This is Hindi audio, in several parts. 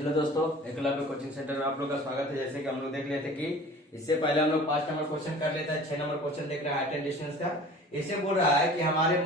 हेलो दोस्तों, एकलव्य कोचिंग सेंटर में आप लोग का स्वागत है। जैसे कि हम लोग देख लेते कि इससे पहले हम लोग 5 नंबर क्वेश्चन कर लेते हैं। 6 नंबर क्वेश्चन देख रहे हैं हाइट एंड डिस्टेंस का। इसे बोल रहा है कि हमारे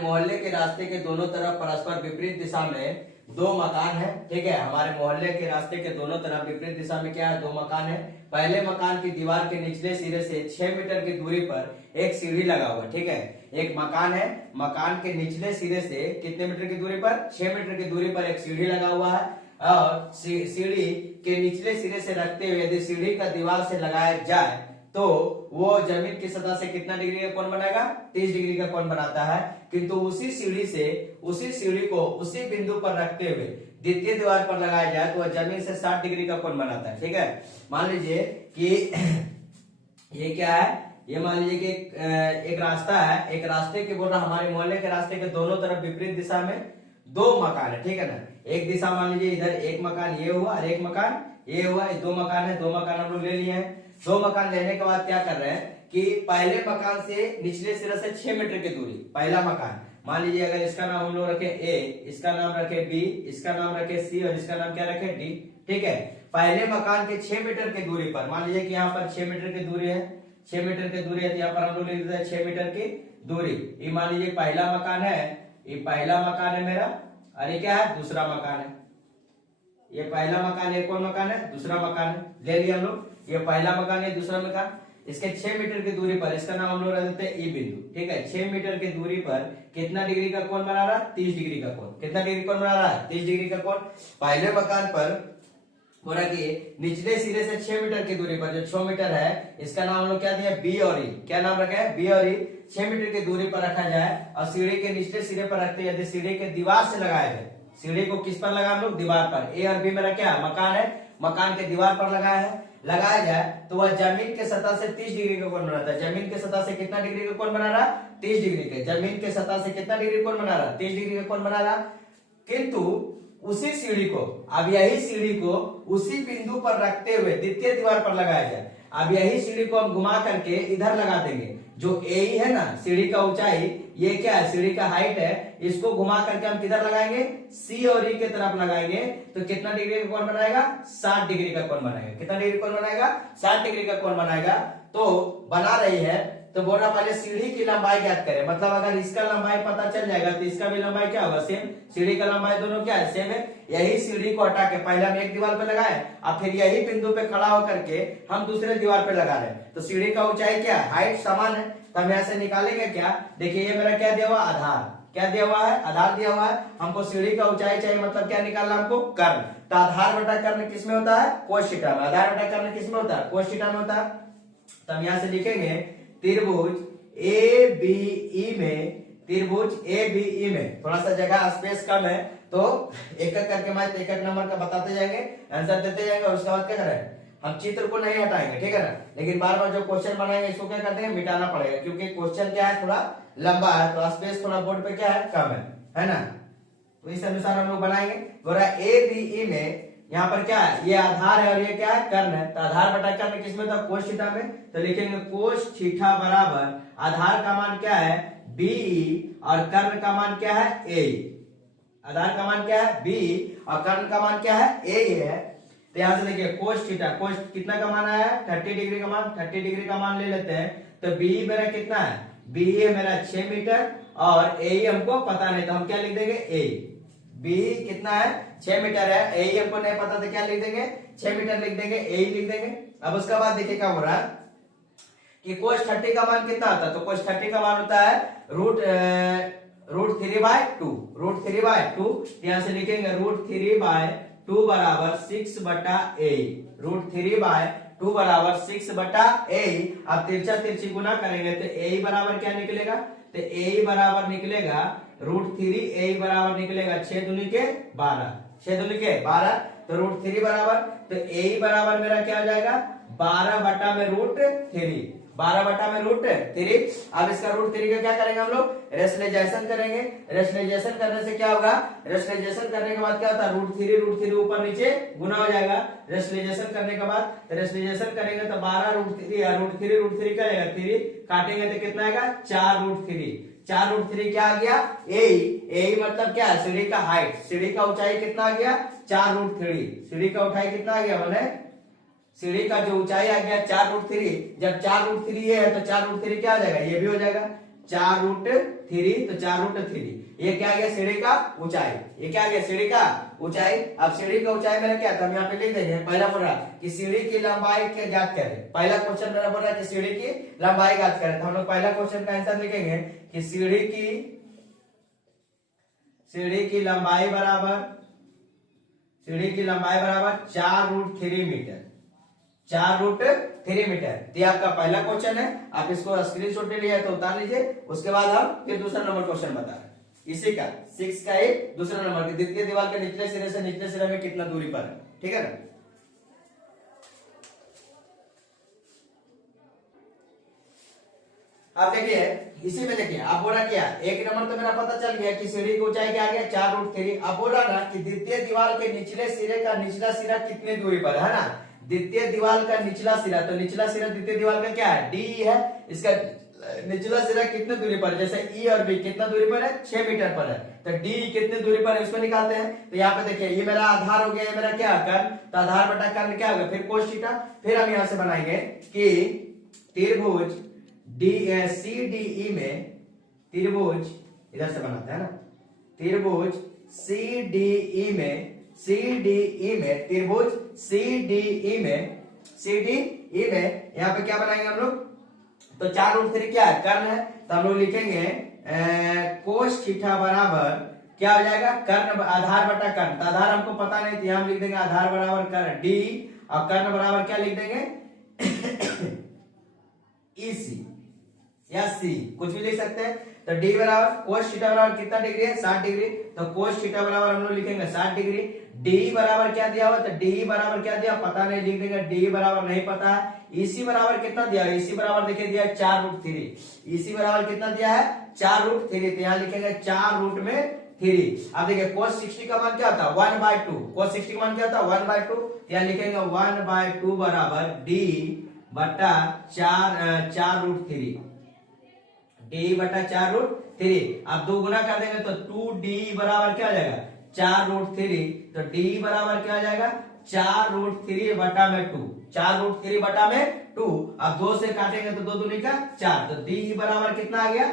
मोहल्ले के रास्ते के दोनों तरफ परस्पर विपरीत दिशा में 2 मकान है। ठीक है, हमारे मोहल्ले के रास्ते के दोनों तरफ विपरीत दिशा में क्या है, 2 मकान है। पहले मकान की दीवार के निचले सिरे से 6 मीटर की दूरी पर एक सीढ़ी लगा हुआ है। ठीक है, एक मकान है, मकान के निचले सिरे से कितने मीटर की दूरी पर, 6 मीटर की दूरी पर एक सीढ़ी लगा हुआ है। और सीढ़ी के निचले सिरे से रखते हुए यदि सीढ़ी का दीवार से लगाया जाए तो वो जमीन की सतह से कितना डिग्री का कोण बनाएगा, 30 डिग्री का कोण बनाता है। किंतु उसी सीढ़ी को उसी बिंदु पर रखते हुए द्वितीय दीवार पर लगाया जाए तो वह जमीन से 60 डिग्री का कोण बनाता है। ठीक है, मान लीजिए कि ये क्या है, ये मान लीजिए कि एक रास्ता है, एक रास्ते के बोल रहा हमारे मोहल्ले के रास्ते के दोनों तरफ विपरीत दिशा में 2 मकान है। ठीक है ना, एक दिशा मान लीजिए इधर एक मकान ये हुआ और एक मकान ये हुआ, 2 मकान है। 2 मकान हम लोग ले लिए हैं। 2 मकान लेने के बाद क्या कर रहे हैं कि पहले मकान से निचले सिरे से 6 मीटर की दूरी, पहला मकान मान लीजिए अगर इसका नाम हम लोग रखे ए, इसका नाम रखे बी, इसका नाम रखे सी और इसका नाम क्या रखे डी। ठीक है, पहले मकान के 6 मीटर की दूरी पर मान लीजिए कि यहाँ पर 6 मीटर की दूरी है, 6 मीटर की दूरी है, तो यहाँ पर हम लोग लिख देते हैं 6 मीटर की दूरी। ये मान लीजिए पहला मकान है, ये पहला मकान है मेरा, और ये क्या है, दूसरा मकान है। ये पहला मकान है, कौन मकान है, दूसरा मकान है, ले लिया हम लोग। ये पहला मकान है, दूसरा मकान, इसके 6 मीटर की दूरी पर इसका नाम हम लोग रख देते हैं ई बिंदु। ठीक है, 6 मीटर की दूरी पर कितना डिग्री का कोण बना रहा, 30 डिग्री का कोण। कितना डिग्री कोण बना रहा है, 30 डिग्री का कोण। पहले मकान पर बोला कि निचले सिरे से 6 मीटर की दूरी पर जो 6 मीटर है इसका नाम हम लोग क्या दिया, बी और ई। क्या नाम रखा है, बी और ई। 6 मीटर की दूरी पर रखा जाए और सीढ़ी के निचले सिरे पर रखते यदि सीढ़ी के दीवार से लगाया जाए, सीढ़ी को किस पर लगा हम लोग, दीवार पर। ए और बी मेरा क्या मकान है, मकान के दीवार पर लगाया जाए तो वह जमीन के सतह से 30 डिग्री का कोण बनाता है। जमीन के सतह से कितना डिग्री का कोण बना रहा, 30 डिग्री के। जमीन के सतह से कितना डिग्री कोण बना रहा, 30 डिग्री का कोण बना रहा। किंतु उसी सीढ़ी को, अब यही सीढ़ी को उसी बिंदु पर रखते हुए द्वितीय दीवार पर लगाया जाए। अब यही सीढ़ी को हम घुमा करके इधर लगा देंगे। जो ए है ना, सीढ़ी का ऊंचाई, ये क्या है, सीढ़ी का हाइट है, इसको घुमा करके हम किधर लगाएंगे, सी और ई के तरफ लगाएंगे तो कितना डिग्री का कोण बनाएगा, 60 डिग्री का कोण बनाएगा। कितना डिग्री कोण बनाएगा, 60 डिग्री का कोण बनाएगा। तो बना रही है तो बोल रहा पहले सीढ़ी की लंबाई ज्ञात करें। मतलब अगर इसका लंबाई पता चल जाएगा तो इसका भी लंबाई क्या होगा, सेम। सीढ़ी का लंबाई दोनों क्या है, सेम है। यही सीढ़ी को हटा के पहले हम एक दीवार पे लगाए और फिर यही बिंदु पे खड़ा होकर के हम दूसरे दीवार पे लगा रहे हैं। तो सीढ़ी का ऊंचाई क्या है, हाइट समान है, तो हम यहाँ से निकालेंगे क्या, देखिए ये मेरा क्या दिया हुआ, आधार। क्या दिया हुआ है, आधार दिया हुआ है। हमको सीढ़ी का ऊंचाई चाहिए, मतलब क्या निकालना हमको, कर्ण। तो आधार बटा कर्ण किस में होता है, कोस थीटा में। आधार बटा कर्ण किस में होता है, कोस थीटा में होता है। तो हम यहाँ से लिखेंगे त्रिभुज ए बी ई में, त्रिभुज ए बी ई में थोड़ा सा जगह स्पेस कम है तो एक एक करके मैं एक एक नंबर का बताते जाएंगे, आंसर देते जाएंगे। और उसके बाद क्या करें, हम चित्र को नहीं हटाएंगे, ठीक है ना। लेकिन बार बार जो क्वेश्चन बनाएंगे इसको क्या करते हैं, मिटाना पड़ेगा, क्योंकि क्वेश्चन क्या है, थोड़ा लंबा है तो स्पेस थोड़ा बोर्ड पे क्या है, कम है ना। तो इस अनुसार हम लोग बनाएंगे। बोला ए बी ई में यहाँ पर क्या है, ये आधार है और ये क्या है, कर्ण है। तो आधार बटा कर्ण किसमें था, कोस थीटा में। तो लिखेंगे कोस थीटा बराबर आधार का मान क्या है, बी और कर्ण का मान क्या है, ए। आधार का मान क्या है, बी और कर्ण का मान क्या है, ए है। तो यहां से देखिए कोस थीटा, कोस कितना का मान आया है, 30 डिग्री का मान। 30 डिग्री का मान ले लेते हैं। तो बी मेरा कितना है, बी ए मेरा 6 मीटर और ए हमको पता नहीं, तो हम क्या लिख देंगे, ए। बी कितना है, 6 मीटर है, ए हमको नहीं पता तो क्या लिख देंगे, 6 मीटर लिख देंगे, ए लिख देंगे। अब उसके बाद देखिए क्या हो रहा है कि कोस 30 का मान कितना होता है, तो कोस 30 का मान होता है रूट 3/2। रूट 3/2 यहां से लिखेंगे रूट 3/2 बराबर 6/a। रूट 3/2 बराबर 6/a। अब तिरछा तिरछी गुना करेंगे तो a बराबर क्या निकलेगा, तो a बराबर निकलेगा रूट 3, a बराबर निकलेगा 6 दूनी के 12, 6 दूनी के 12। तो रूट 3 बराबर, तो a बराबर मेरा क्या हो जाएगा, 12 बटा में रूट 3, 12 बटा में रूट 3। अब इसका रूट 3 का क्या करेंगे हम लोग, रेशनलाइजेशन करेंगे। रेशनलाइजेशन करने से क्या होगा, रेशनलाइजेशन करने के बाद क्या होता है, रूट 3 ऊपर नीचे गुना हो जाएगा। रेशनलाइजेशन करने के बाद रेशनलाइजेशन करेंगे तो 12 रूट 3 का आएगा, 3 काटेंगे तो कितना आएगा, 4 रूट 3। 4√3 क्या आ गया, ए मतलब क्या है, सीढ़ी का हाइट, सीढ़ी का ऊंचाई कितना आ गया 4√3, सीढ़ी का ऊंचाई कितना आ गया मैंने, सीढ़ी का जो ऊंचाई आ गया 4√3, जब 4√3 ये है तो 4√3 क्या आ जाएगा, ये भी हो जाएगा 4√3, तो 4√3 ये क्या आ गया सीढ़ी का ऊंचाई, ये क्या आ गया सीढ़ी का ऊंचाई। अब सीढ़ी का ऊंचाई मेरा क्या था, हम यहाँ पे लिख देंगे, पहला बोल रहा कि सीढ़ी की लंबाई के ज्ञात करें, पहला क्वेश्चन मेरा बोल रहा है कि सीढ़ी की लंबाई ज्ञात करें, तो हम लोग पहला क्वेश्चन का आंसर लिखेंगे कि सीढ़ी की लंबाई बराबर 4√3 मीटर, 4√3 मीटर। तो ये आपका पहला क्वेश्चन है, आप इसको स्क्रीनशॉट ले लिया तो उतार लीजिए। उसके बाद हम फिर दूसरा नंबर क्वेश्चन बता रहे हैं, इसी का 6 का एक दूसरा नंबर, द्वितीय दीवार के निचले सिरे से निचले सिरे में कितना दूरी पर है, ठीक है ना। आप देखिए इसी में देखिए, आप बोला क्या, एक नंबर तो मेरा पता चल गया कि सीढ़ी की ऊंचाई क्या आ गया 4√3। अब बोला ना कि द्वितीय दीवार के निचले सिरे का निचला सिरा कितने दूरी पर है ना, द्वितीय दीवार का निचला सिरा, तो निचला सिरा द्वितीय दीवार का क्या है, डी है, इसका निचला सिरा कितने दूरी पर है, जैसे ई और बी कितना दूरी पर है 6 मीटर पर है, तो डी कितने दूरी पर है उसको निकालते हैं। तो यहाँ पे देखिए ये मेरा आधार हो गया, ये मेरा क्या कर्ण, तो आधार बटा कर्ण क्या होगा, फिर कोस थीटा, फिर हम यहाँ से बनाएंगे कि त्रिभुज CDE में, त्रिभुज इधर से बनाते हैं ना, त्रिभुज CDE में त्रिभुज CDE में यहाँ पे क्या बनाएंगे हम लोग, तो 4√3 क्या है कर्ण है, तो हम लोग लिखेंगे कोस थीटा बराबर क्या हो जाएगा, कर्ण आधार बटा कर्ण, तो आधार हमको पता नहीं, तो हम लिख देंगे आधार बराबर कर्ण डी, और कर्ण बराबर क्या लिख देंगे EC या सी, कुछ भी लिख सकते हैं। तो डी बराबर कोस थीटा बराबर कितना डिग्री है 60 डिग्री, तो कोस थीटा बराबर हम लोग लिखेंगे 60 डिग्री। डी बराबर क्या दिया हुआ, तो डी बराबर क्या दिया पता नहीं, लिख देंगे डी बराबर नहीं पता है। EC बराबर कितना दिया, EC बराबर देखिए दिया 4√3, EC बराबर कितना दिया है 4√3, तो यहाँ लिखेंगे 4√3। अब देखिए cos 60 का मान क्या होता है 1/2, cos 60 का मान क्या होता है 1/2, यहाँ लिखेंगे 1/2 बराबर डी बटा 4√3, डी बटा 4√3। अब दो गुना कर देंगे तो 2d बराबर क्या हो जाएगा 4√3, तो d बराबर क्या हो जाएगा 4√3 बटा में 2, 4√3 बटा में 2। अब 2 से काटेंगे तो 2 दूनी का 4, तो d बराबर कितना आ गया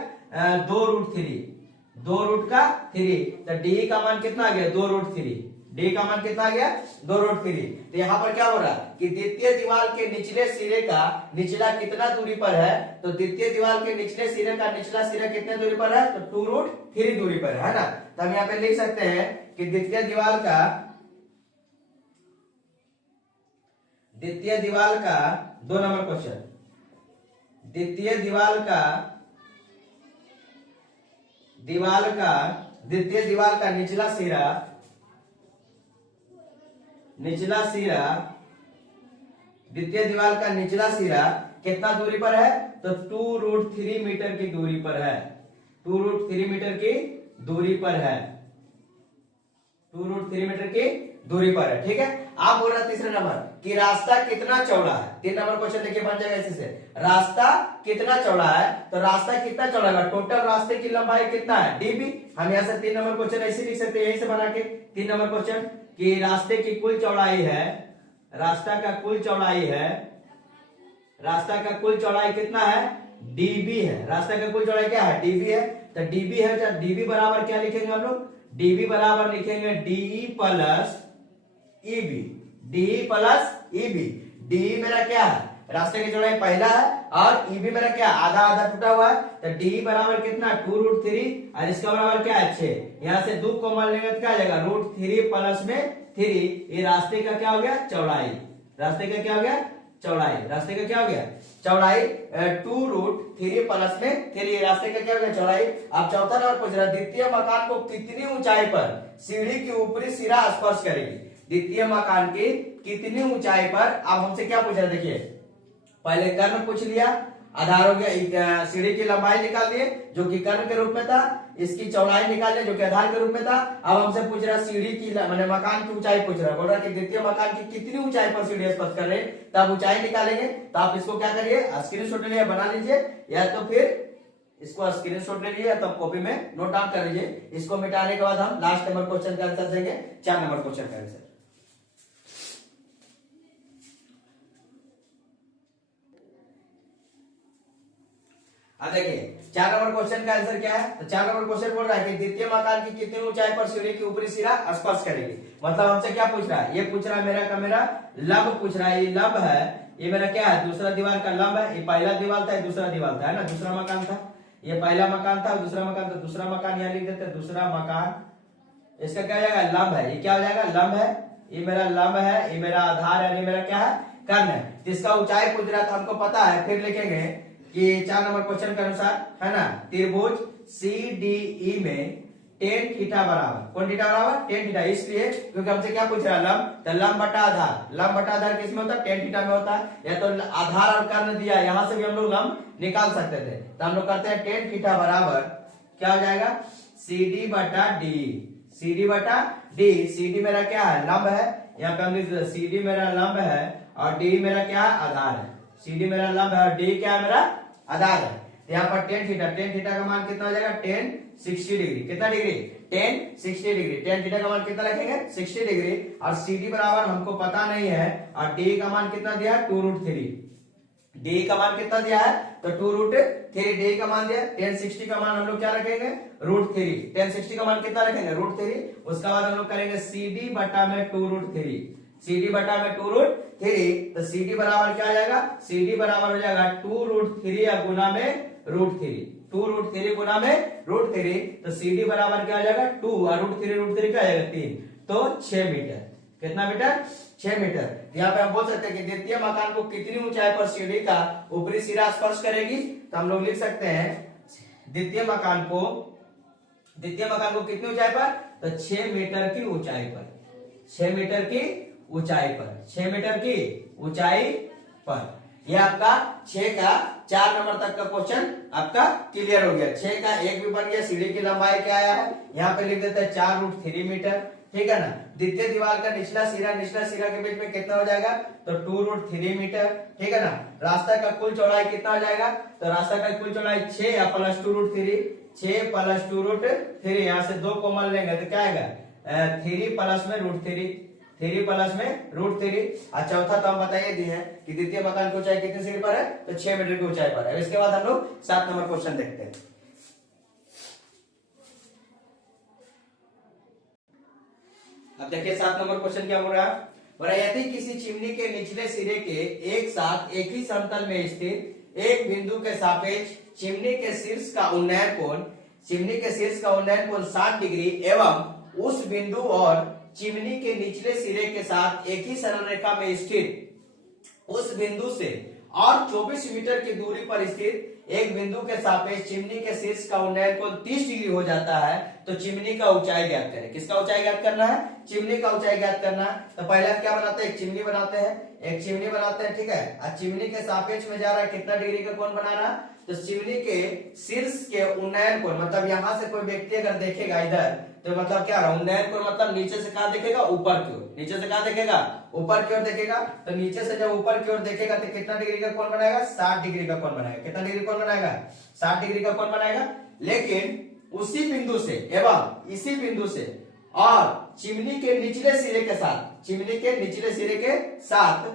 2√3, 2√3, तो d का मान कितना आ गया 2√3, डी का मान कितना आ गया 2√3। तो यहाँ पर क्या हो रहा है कि द्वितीय दीवार के निचले सिरे का निचला कितना दूरी पर है, तो द्वितीय दीवार के निचले सिरे का निचला सिरा कितने दूरी पर है, तो 2√3 दूरी पर है ना। तो हम यहाँ पे लिख सकते हैं कि द्वितीय दीवार का 2 नंबर क्वेश्चन, द्वितीय दीवार का निचला सिरा द्वितीय दीवार का निचला सिरा कितना दूरी पर है, तो 2√3 मीटर की दूरी पर है, 2√3 मीटर की दूरी पर है, 2√3 मीटर की दूरी पर है, ठीक है। आप बोल रहे तीसरे नंबर कि रास्ता कितना चौड़ा है, 3 नंबर क्वेश्चन देखिए बन जाएगा इसी से, रास्ता कितना चौड़ा है, तो रास्ता कितना चौड़ा है, टोटल रास्ते की लंबाई कितना है डीबी। हम यहाँ से 3 नंबर क्वेश्चन ऐसे लिख सकते हैं, यहीं से बना के 3 नंबर क्वेश्चन कि रास्ते की कुल चौड़ाई है, रास्ता का कुल चौड़ाई कितना है डीबी है, रास्ता का कुल चौड़ाई क्या है डीबी है, तो डीबी है, तो डीबी बराबर क्या लिखेंगे हम लोग, डीबी बराबर लिखेंगे DE plus EB, DE plus EB. D मेरा क्या है रास्ते की चौड़ाई पहला है, और ईबी मेरा क्या आधा आधा टूटा हुआ है, तो डी बराबर कितना 2√3, और इसका बराबर क्या है 6, यहाँ से 2 कॉमन लेंगे तो क्या आ जाएगा √3 प्लस में 3, ये रास्ते का क्या हो गया चौड़ाई, रास्ते का क्या हो गया चौड़ाई, रास्ते का क्या हो गया चौड़ाई 2√3 प्लस में 3, रास्ते का क्या हो गया चौड़ाई। आप चौथा नंबर पूछ रहा द्वितीय मकान को कितनी ऊंचाई पर सीढ़ी की ऊपरी सिरा स्पर्श करेगी, द्वितीय मकान की कितनी ऊंचाई पर। आप हमसे क्या पूछ रहे देखिए, पहले कर्ण पूछ लिया, आधार हो गया, सीढ़ी की लंबाई निकाल लिए जो कि कर्ण के रूप में था, इसकी चौड़ाई निकाल लिया जो कि आधार के रूप में था। अब हमसे पूछ रहा सीढ़ी की माने मकान की ऊंचाई पूछ रहा है, बोल रहा कि द्वितीय मकान की कितनी ऊंचाई पर सीढ़ी स्पर्श कर रहे हैं, तब ऊंचाई निकालेंगे। तो आप इसको क्या करिए स्क्रीनशॉट लिए बना लीजिए, या तो फिर इसको स्क्रीनशॉट ले लीजिए तो कॉपी में नोट डाउन कर लीजिए। इसको मिटाने के बाद हम लास्ट नंबर क्वेश्चन का आंसर देंगे, 4 नंबर क्वेश्चन का आंसर। अब देखिए 4 नंबर क्वेश्चन का आंसर क्या है। तो 4 नंबर क्वेश्चन बोल रहा है कि द्वितीय मकान की कितनी ऊंचाई पर सीढ़ी की ऊपरी सिरा स्पर्श करेगी। मतलब हमसे क्या पूछ रहा है, ये पूछ रहा है मेरा का मेरा लंब पूछ रहा है। ये लंब है, ये मेरा क्या है, दूसरा दीवार का लंब है। ये पहला दीवार था, दूसरा दीवार था, है ना, दूसरा मकान था। ये पहला मकान था, दूसरा मकान था, दूसरा मकान यहाँ लिख देते, दूसरा मकान। इसका क्या हो जाएगा, लंब है। ये क्या हो जाएगा, लंब है। ये मेरा लंब है, ये मेरा आधार है, ये मेरा क्या है, कर्ण है। इसका ऊंचाई पूछ रहा था, हमको पता है। फिर लिखेंगे कि 4 नंबर क्वेश्चन के अनुसार, है ना, त्रिभुज CDE में टेन थीटा बराबर, कौन थीटा बराबर, टेन थीटा। इसलिए क्योंकि हमसे क्या पूछ रहा है, लंब, तो लंब बटा आधार। लंब बटा आधार किसमें होता है, टेन थीटा में होता है। या तो आधार और कर्ण दिया, यहां से भी हम लोग लंब निकाल सकते थे। तो हम लोग करते हैं टेन थीटा बराबर क्या हो जाएगा, CD बटा D। CD बटा D। CD मेरा क्या है, लंब है। यहाँ पे हम लिख देते CD मेरा लंब है और D मेरा क्या है, आधार है। CD मेरा लंब है और D क्या है, मेरा आधार है। यहाँ पर टेन थीटा, टेन थीटा का मान कितना हो जाएगा, 1060 डिग्री। कितना डिग्री, 1060 डिग्री। टेन थीटा का मान कितना रखेंगे, 60 डिग्री। और CD बराबर हमको पता नहीं है, और D का मान कितना दिया है, 2√3। D का मान कितना दिया है, तो 2√3। D का मान दिया 1060 का मान हम लोग क्या रखेंगे, √3। 1060 का मान कितना रखेंगे, √3। उसका बाद हम लोग करेंगे CD बटा में 2√3। CD बटा में 2√3। तो CD बराबर क्या आ जाएगा, CD बराबर हो जाएगा 2√3 या गुना में √3। 2√3 गुना में √3। तो CD बराबर क्या आ जाएगा, 2 और √3 क्या आ जाएगा, 3। तो 6 मीटर। कितना मीटर, 6 मीटर। यहाँ पे हम बोल सकते हैं कि द्वितीय मकान को कितनी ऊंचाई पर सीढ़ी का ऊपरी सिरा स्पर्श करेगी। तो हम लोग लिख सकते हैं द्वितीय मकान को कितनी ऊंचाई पर, तो 6 मीटर की ऊंचाई पर। 6 मीटर की ऊंचाई पर, 6 मीटर की ऊंचाई पर। यह आपका 6 का 4 नंबर तक का क्वेश्चन आपका क्लियर हो गया। 6 का 1 भी बन गया। सीढ़ी की लंबाई क्या आया है, यहाँ पे लिख देते हैं 4√3 मीटर। ठीक है ना। द्वितीय दीवार का निचला सिरा के बीच में कितना हो जाएगा, तो 2√3 मीटर। ठीक है ना। रास्ता का कुल चौड़ाई कितना हो जाएगा, तो रास्ता का कुल चौड़ाई 6 या प्लस 2√3, 6 प्लस 2√3। यहाँ से 2 कॉमन लेंगे तो क्या आएगा, 3 प्लस में √3, 3 प्लस में √3। और चौथा तो हम बताइए दिए हैं कि द्वितीय मकान की ऊंचाई कितने सीढ़ी पर है, तो 6 मीटर की ऊंचाई पर है। इसके बाद हम लोग 7 नंबर क्वेश्चन देखते हैं। अब देखिए 7 नंबर क्वेश्चन क्या बोल रहा है, बोला यदि किसी चिमनी के निचले सिरे के एक साथ एक ही समतल में स्थित एक बिंदु के सापेक्ष चिमनी के शीर्ष का उन्नयन कोण 60 डिग्री एवं उस बिंदु और चिमनी के निचले सिरे के साथ एक ही सरल रेखा में स्थित उस बिंदु से और 24 मीटर की दूरी पर स्थित एक बिंदु के सापेक्ष चिमनी के शीर्ष का उन्नयन कोण 30 डिग्री हो जाता है, तो चिमनी का ऊंचाई ज्ञात करें। किसका ऊंचाई ज्ञात करना है, चिमनी का ऊंचाई ज्ञात करना है। तो पहले आप क्या बनाते हैं, एक चिमनी बनाते हैं। ठीक है। और चिमनी के सापेक्ष में जा रहा है, कितना डिग्री का कोण बना रहा है, तो चिमनी के शीर्ष के उन्नयन कोण, मतलब यहां से कोई व्यक्ति अगर देखेगा इधर, तो मतलब क्या है, उन्नयन कोण मतलब नीचे से कहां देखेगा, ऊपर की ओर। नीचे से कहां देखेगा, ऊपर की ओर देखेगा। तो नीचे से जब ऊपर की ओर देखेगा तो कितना डिग्री का कोण बनाएगा, 60 डिग्री का कोण बनाएगा। कितना डिग्री कोण बनाएगा, 60 डिग्री का कोण बनाएगा। लेकिन उसी बिंदु से एवं इसी बिंदु से और चिमनी के निचले सिरे के साथ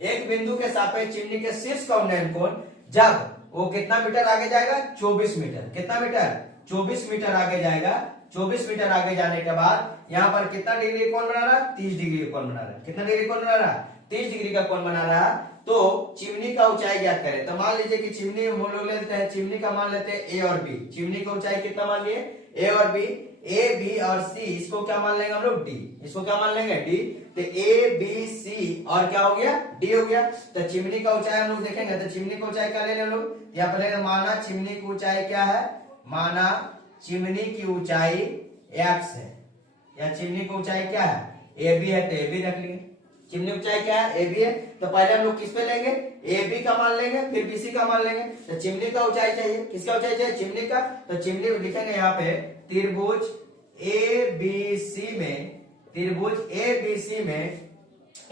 एक बिंदु के सापेक्ष चिमनी के शीर्ष का उन्नयन कोण, जब वो कितना मीटर आगे जाएगा, 24 मीटर। कितना मीटर, 24 मीटर आगे जाएगा। 24 मीटर आगे जाने के बाद यहाँ पर कितना डिग्री कोण बना रहा है, 30 डिग्री का कोण बना रहा है। कितना डिग्री कोण बना रहा है, 30 डिग्री का कोण बना रहा है। तो चिमनी का ऊंचाई ज्ञात करें। तो मान लीजिए कि चिमनी हम लोग लेते हैं, चिमनी का मान लेते हैं A और B। चिमनी का ऊंचाई कितना मान लिए, A और B। A, B और C, इसको क्या मान लेंगे हम लोग, D। इसको क्या मान लेंगे, D। तो A, B, C और क्या हो गया, D हो गया। तो चिमनी का ऊंचाई हम लोग देखेंगे, तो चिमनी का ऊंचाई क्या ले लें हम लोग, यहाँ पर माना चिमनी की ऊंचाई क्या है, माना चिमनी की ऊंचाई x है, या चिमनी की ऊंचाई क्या है, AB है, तो AB रख लेंगे। चिमनी ऊंचाई क्या है, AB है। तो पहले हम लोग किस पे लेंगे, AB का मान लेंगे, फिर BC का मान लेंगे। तो चिमनी का ऊंचाई चाहिए, किसका ऊंचाई चाहिए, चिमनी का। तो चिमनी लिखेंगे यहाँ पे त्रिभुज ABC में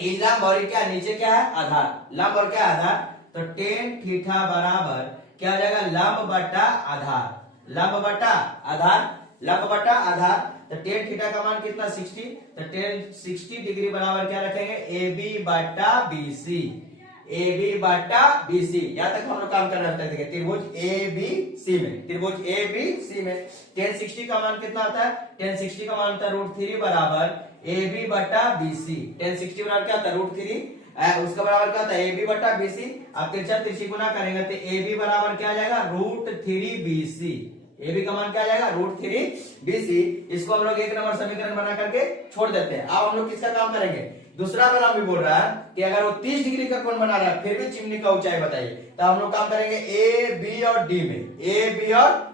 लंब और क्या नीचे क्या है, आधार। लंब और क्या आधार, तो tan थीटा बराबर क्या हो जाएगा, लंब बटा आधार, लंब बटा आधार, लंब बटा आधार। तो टेन थीटा का मान कितना 60, तो टेन 60 डिग्री बराबर क्या रखेंगे, ए बी बटा बी सी, ए बी बटा बी सी। यहां तक हम लोग काम कर रहे थे, त्रिभुज ए बी सी में, त्रिभुज ए बी सी में टेन 60 का मान कितना आता है, टेन 60 का मान आता है √3 बराबर ए बी बटा बी सी। टेन 60 बराबर क्या आता है √3, उसका बराबर क्या होता है ए बी बटा बी सी। आप तिरछा तिरछी गुना करेंगे तो ए बी बराबर क्या आ जाएगा, √3 बी सी। ए बी का मान क्या आ जाएगा, √3 बी सी। इसको हम लोग एक नंबर समीकरण बना करके छोड़ देते हैं। अब हम लोग किसका काम करेंगे, दूसरा वाला भी बोल रहा है कि अगर वो 30 डिग्री का कोण बना रहा है फिर भी चिमनी का ऊंचाई बताइए, तो हम लोग काम करेंगे ए बी और डी में, ए बी और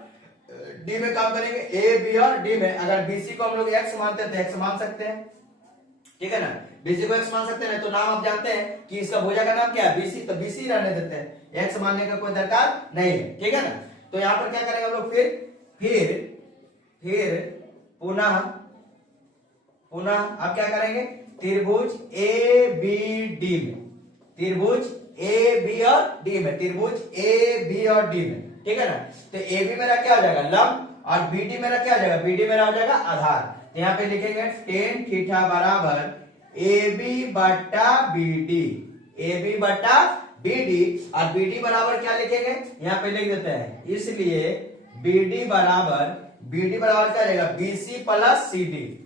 डी में काम करेंगे, ए बी और डी में। अगर बीसी को हम लोग एक्स मानते हैं तो एक्स मान सकते हैं, ठीक है ना, बीसी को एक्स मान सकते हैं। तो नाम आप जानते हैं कि इसका भुजा का नाम क्या है, बीसी, तो बीसी रहने देते हैं, एक्स मानने का कोई दरकार नहीं है, ठीक है ना। तो यहां पर क्या करेंगे हम लोग, फिर पुनः अब क्या करेंगे, त्रिभुज ए बी डी में, त्रिभुज ए बी और डी में, त्रिभुज ए बी और डी में, ठीक है ना। तो ए बी मेरा क्या हो जाएगा, लंब, और बी डी मेरा क्या हो जाएगा, बी डी मेरा हो जाएगा आधार। तो यहाँ पे लिखेंगे टेन थीटा बराबर ए बी बटा बी डी, ए बी बटा बी डी, और बी डी बराबर क्या लिखेंगे, यहाँ पे लिख देते हैं, इसलिए बी डी बराबर क्या रहेगा, B C plus C D,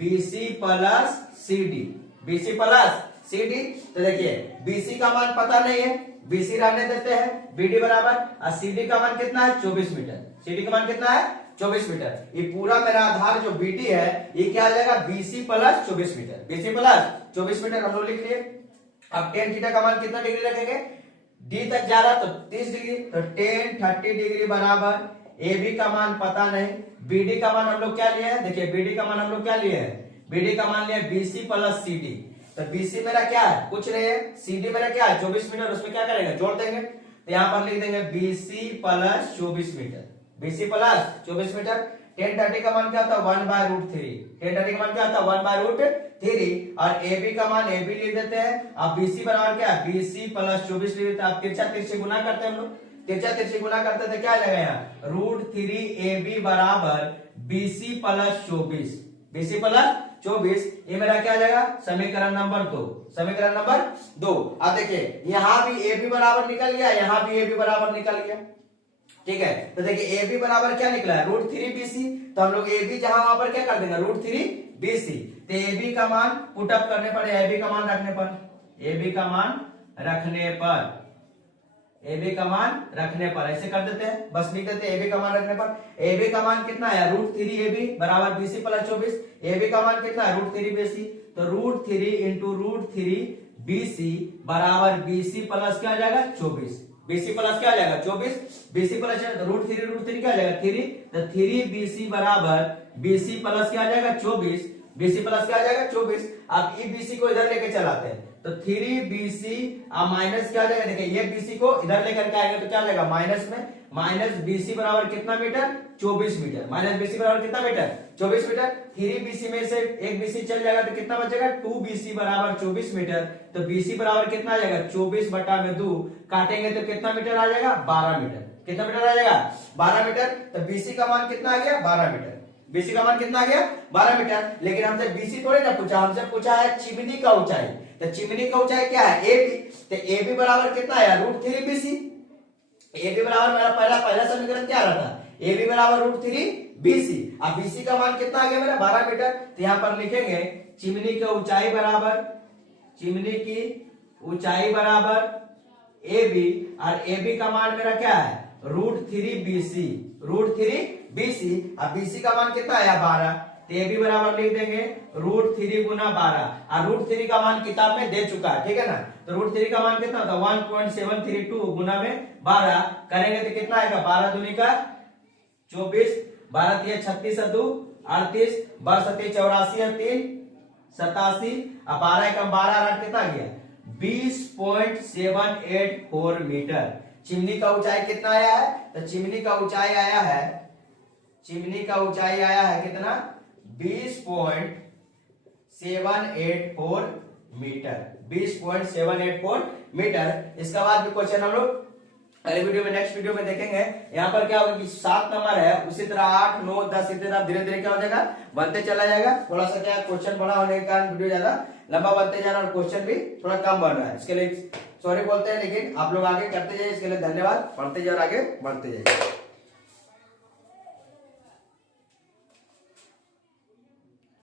BC plus CD, BC plus CD। तो देखिए BC का मान पता नहीं है, BC रहने देते हैं, BD बराबर, और CD का मान कितना है 24 मीटर, CD का मान कितना है 24 मीटर। ये पूरा मेरा आधार जो BD है ये क्या आ जाएगा, BC plus 24 metre, BC plus 24 metre हम लोग लिख लिए। अब टेन थीटा का मान कितना डिग्री रखेंगे, D तक जा रहा तो 30 डिग्री, तो टेन 30 डिग्री बराबर AB का मान पता नहीं, BD का मान हम लोग क्या लिए हैं, देखिए BD का मान हम लोग क्या लिए हैं, BD का मान लिया BC प्लस CD। तो BC मेरा क्या है, कुछ नहीं है, CD मेरा क्या है 24 मीटर, उसमें क्या करेंगे, जोड़ देंगे। तो यहाँ पर लिख देंगे BC plus 24 metre, BC plus 24 metre. 1030 का मान क्या होता है 1/√3, 1030 का मान क्या होता है 1/√3, और AB का मान AB लिख देते हैं। अब BC बराबर क्या है, BC प्लस 24 लिख देते हैं। आप तिरछा तिरछी गुना करते हैं हम लोग, तिरछा तिरछी गुना करते तो क्या आ जाएगा यहाँ, √3 AB बराबर BC प्लस 24, BC प्लस 24, ये मेरा क्या आ जाएगा, समीकरण नंबर 2, समीकरण नंबर 2। अब देखिए यहाँ भी AB बराबर निकल गया, यहाँ भी AB बराबर निकल गया, ठीक है। तो देखिए AB बराबर क्या निकला है, √3 BC। तो हम लोग AB जहां वहां पर क्या कर देंगे, √3 BC। तो AB का मान पुटअप करने पर, AB का मान रखने पर, AB का मान रखने पर, AB का मान रखने पर ऐसे कर देते हैं, बस लिख देते हैं AB का मान रखने पर। AB का मान कितना है, √3 AB बराबर BC प्लस 24। AB का मान कितना है, √3 BC। तो √3 इंटू √3 BC बराबर BC प्लस क्या आ जाएगा 24, BC प्लस क्या आ जाएगा 24, BC प्लस √3 क्या आ जाएगा 3, तो 3 BC बराबर BC प्लस क्या आ जाएगा 24, BC प्लस क्या आ जाएगा 24। अब ये BC को इधर लेके चलाते हैं, तो 3BC माइनस क्या आ जाएगा, देखिए ये BC को इधर लेकर के आएगा तो क्या आ जाएगा माइनस में, माइनस BC बराबर कितना मीटर 24 मीटर, माइनस BC बराबर कितना मीटर 24 मीटर। 3BC में से एक BC चल जाएगा तो कितना बचेगा 2BC बराबर 24 मीटर। तो BC बराबर कितना आ जाएगा 24 बटा में 2, काटेंगे तो कितना मीटर आ जाएगा 12 मीटर, कितना मीटर आ जाएगा 12 मीटर। तो BC का मान कितना आ गया 12 मीटर, BC का मान कितना आ गया 12 मीटर। लेकिन हमसे BC थोड़े ना पूछा, हमसे पूछा है चिमनी का ऊंचाई। तो चिमनी का ऊंचाई क्या है AB, तो AB बराबर कितना है √3 BC। AB बराबर मेरा पहला समीकरण क्या रहा था, AB बराबर √3 BC। अब BC का मान कितना आ गया मेरा 12 मीटर। तो यहाँ पर लिखेंगे चिमनी की ऊंचाई बराबर, चिमनी की ऊंचाई बराबर AB, और AB का मान मेरा क्या है √3 BC, √3 BC। अब BC का मान कितना आया 12, तो AB बराबर लिख देंगे √3 गुना 12, और √3 का मान किताब में दे चुका है, ठीक है ना। तो √3 का मान कितना होता है 1.732 गुना में 12 करेंगे तो कितना आएगा 12 दूनी का 24, 12 3 36 2 38, 12 7 84 3 87, अब 12 कम 12 8 कितना गया 20.784 मीटर। चिमनी का ऊंचाई कितना आया है, तो चिमनी का ऊंचाई आया है, चिमनी का ऊंचाई आया है कितना 20.784 मीटर, 20.784 मीटर। इसका बाद भी क्वेश्चन हम लोग अगले वीडियो में, नेक्स्ट वीडियो में देखेंगे यहाँ पर क्या होगा कि 7 नंबर है, उसी तरह 8, 9, 10 इसी तरह धीरे धीरे क्या हो जाएगा, बनते चला जाएगा। थोड़ा सा क्या क्वेश्चन बड़ा होने के कारण वीडियो ज्यादा लंबा बनते जा रहा है और क्वेश्चन भी थोड़ा कम बन रहा है, इसके लिए सॉरी बोलते हैं, लेकिन आप लोग आगे करते जाइए। इसके लिए धन्यवाद, पढ़ते जाइए और आगे बढ़ते जाइए।